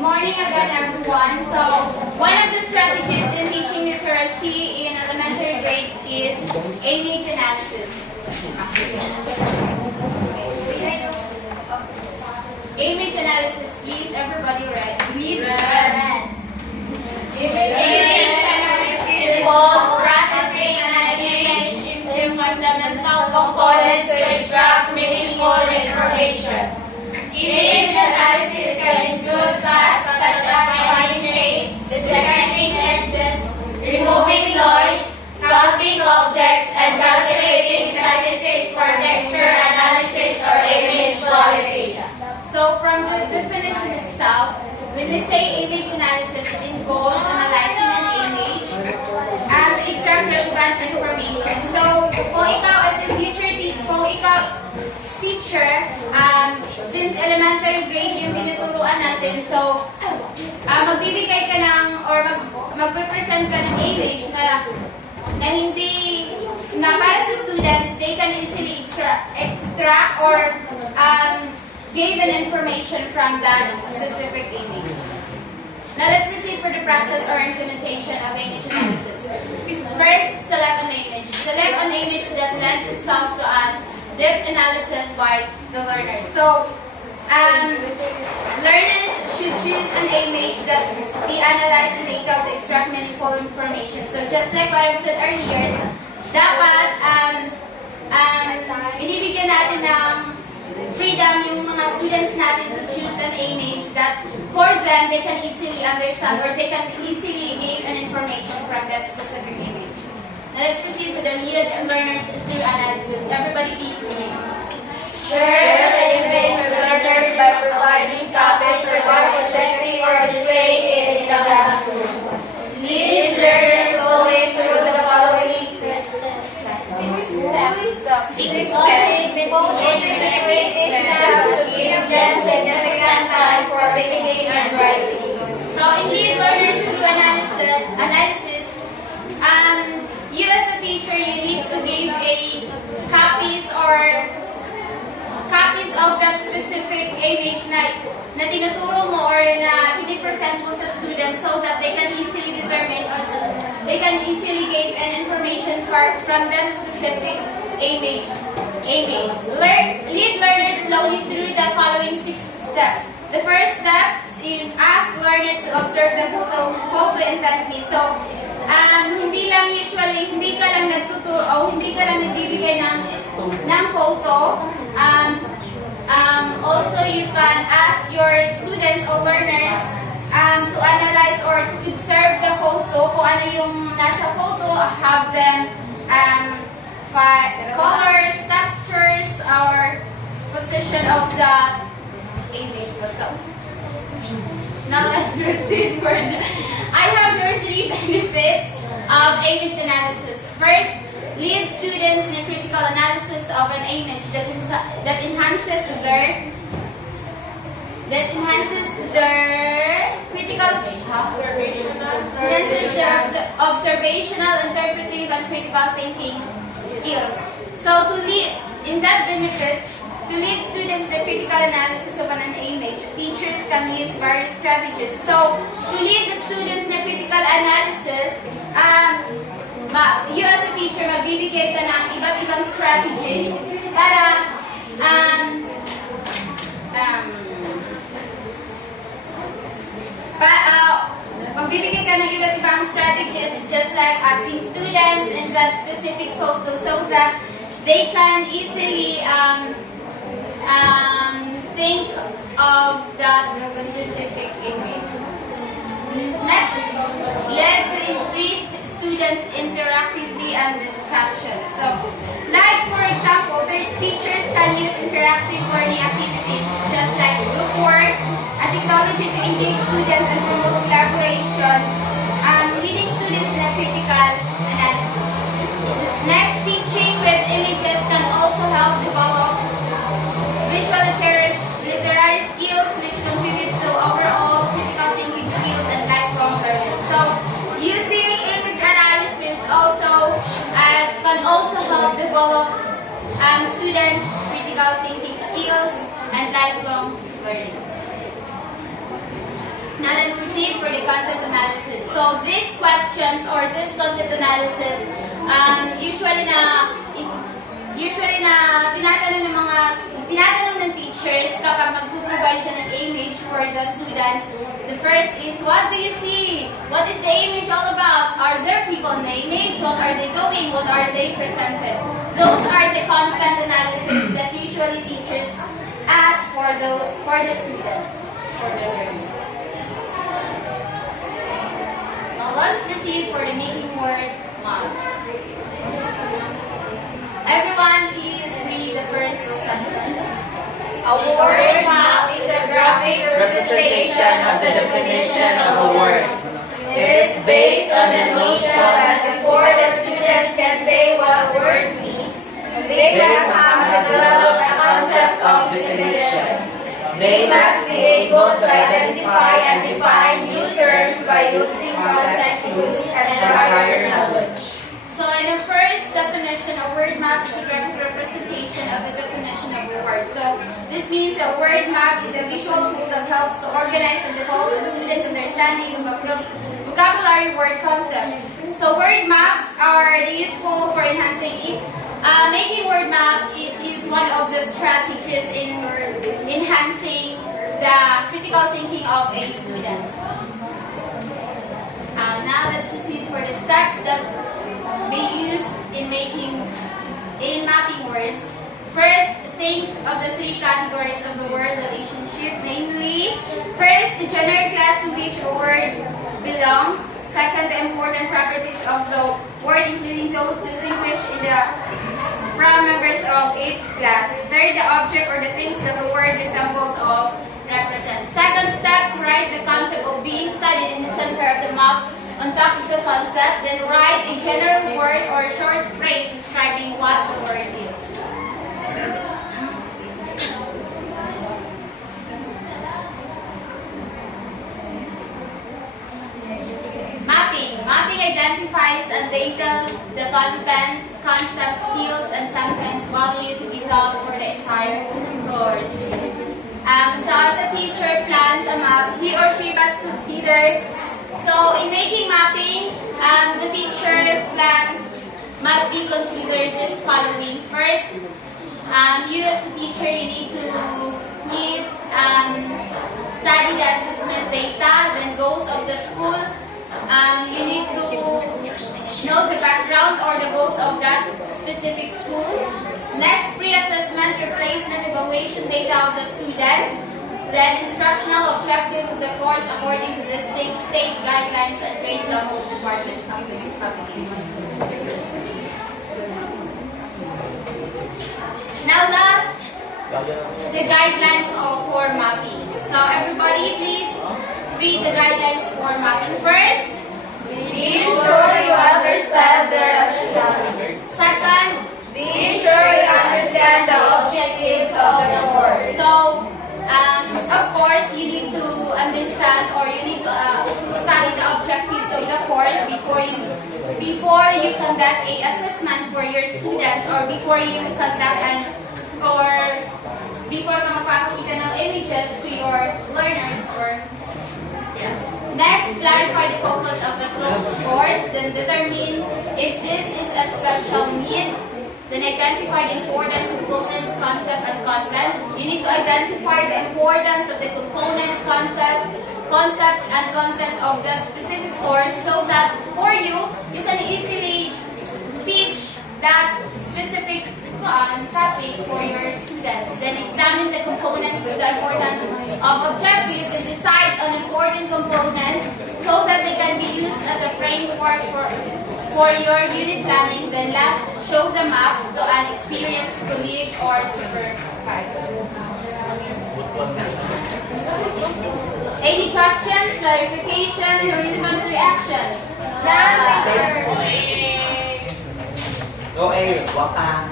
Morning again, everyone. So, one of the strategies in teaching literacy in elementary grades is image analysis. Image analysis, please, everybody read. Image analysis involves processing an image into fundamental components to extract meaningful information. Image analysis can include tasks such as finding shapes, detecting edges, removing noise, counting objects, and calculating statistics for texture analysis or image quality. So from the definition itself, when we say image analysis, it involves analyzing an image and to extract relevant information. So kung ikaw as a teacher, since elementary grade yung tinuturuan natin, so magbibigay ka ng or mag-represent ka ng image na para sa student, they can easily extract or give an information from that specific image. Now let's proceed for the process or implementation of image analysis. First, select an image. Select an image that lends itself to an depth analysis by the learners. So, learners should choose an image that be analyzed in detail to extract meaningful information. So, just like what I've said earlier, dapat binibigyan natin ng freedom yung mga students natin to choose an image that for them, they can easily understand or they can easily gain an information from that specific image. Now let's proceed with the needed learners through analysis. Everybody please read. Share the image with learners by providing topics or by projecting or displaying it in the classroom. Lead learners slowly through the following steps. To give them significant time for reading and writing. So in lead learners through analysis, you as a teacher, you need to give copies of that specific image na tinuturo mo or na pinipresent mo sa students so that they can easily determine or they can easily give an information from that specific image. Lead learners slowly through the following 6 steps. The first step is ask learners to observe the photo intently. So, hindi ka lang nagtuturo o hindi ka lang nagbibigay ng photo. Also, you can ask your students or learners to analyze or to observe the photo, kung ano yung nasa photo, have them colors, textures, or position of the image. Now let's proceed further. I have your 3 benefits of image analysis. First, lead students in a critical analysis of an image that enhances their critical observational, interpretive, and critical thinking skills. So to lead students in the critical analysis of an image, teachers can use various strategies. So to lead the students in the critical analysis, you as a teacher, magbibigay ka ng iba't ibang strategies para magbibigay ka ng iba't ibang strategies just like asking students in that specific photo so that they can easily think of that specific image. Next, lead to increased students interactively and discussion. So, like for example, their teachers can use interactive learning activities just like group work, a technology to engage students and promote collaboration, leading students in a critical analysis. Next, teaching with images can also help develop visual literary skills which contribute to overall critical thinking skills and lifelong learning. So, using image analysis can also help develop students' critical thinking skills and lifelong learning. content analysis. So these questions or this content analysis, usually na tinatanong ng teachers kapag mag-provide siya ng image for the students. The first is, what do you see? What is the image all about? Are there people in the image? What are they doing? What are they presented? Those are the content analysis that usually teachers ask for the students, for the learners. Now let's proceed for the making word maps. Everyone, please read the first sentence. A word map is a graphic representation of the definition of a word. It is based on the notion that before the students can say what a word means, they must have developed a concept of definition. They must be able to identify and define new terms by using context clues and prior knowledge. So in the first definition, a word map is a graphic representation of the definition of a word. So this means a word map is a visual tool that helps to organize and develop the students' understanding of a vocabulary word concept. So word maps are useful for enhancing it. Making word map is one of the strategies in enhancing the critical thinking of a student. Now let's proceed for the steps that be used in mapping words. First, think of the three categories of the word relationship, namely, first, the general class to which a word belongs. Second, the important properties of the word, including those distinguished from members of its class. Third, the object or the things that the word resembles or represents. Second steps, write the concept of being studied in the center of the map on top of the concept, then write a general word or a short phrase describing what the word is. Mapping. Mapping identifies and details the content, concept, skills, and sometimes value to be taught for the entire course. So as a teacher plans a map, he or she must consider. So in making mapping, the teacher plans must be considered just following. First, you as a teacher, you need to study the assessment data, then goals of the school. You need to know the background or the goals of that specific school. Next, pre-assessment, replacement, evaluation data of the students. Then instructional objective of the course according to the state guidelines and grade level department publication. Now last, the guidelines for mapping. So everybody please read the guidelines for mapping. First, be sure you understand the rationale. Second, be sure you understand the objectives of the course. So, of course, you need to understand or you need to study the objectives of the course before you conduct a assessment for your students or before you conduct before ka magpapakita ng images to your learners Next, clarify the focus of the course, then determine if this is a special need. Then identify the important components, concept, and content. You need to identify the importance of the components, concept, and content of that specific course so that for you can easily teach that specific topic for your students. Then examine the components, the important objectives, and decide on important components so that they can be used as a framework for your unit planning. Then last, show the map to an experienced colleague or supervisor. Any questions, clarification, or relevant reactions? None, teacher. Go Eric, walk on.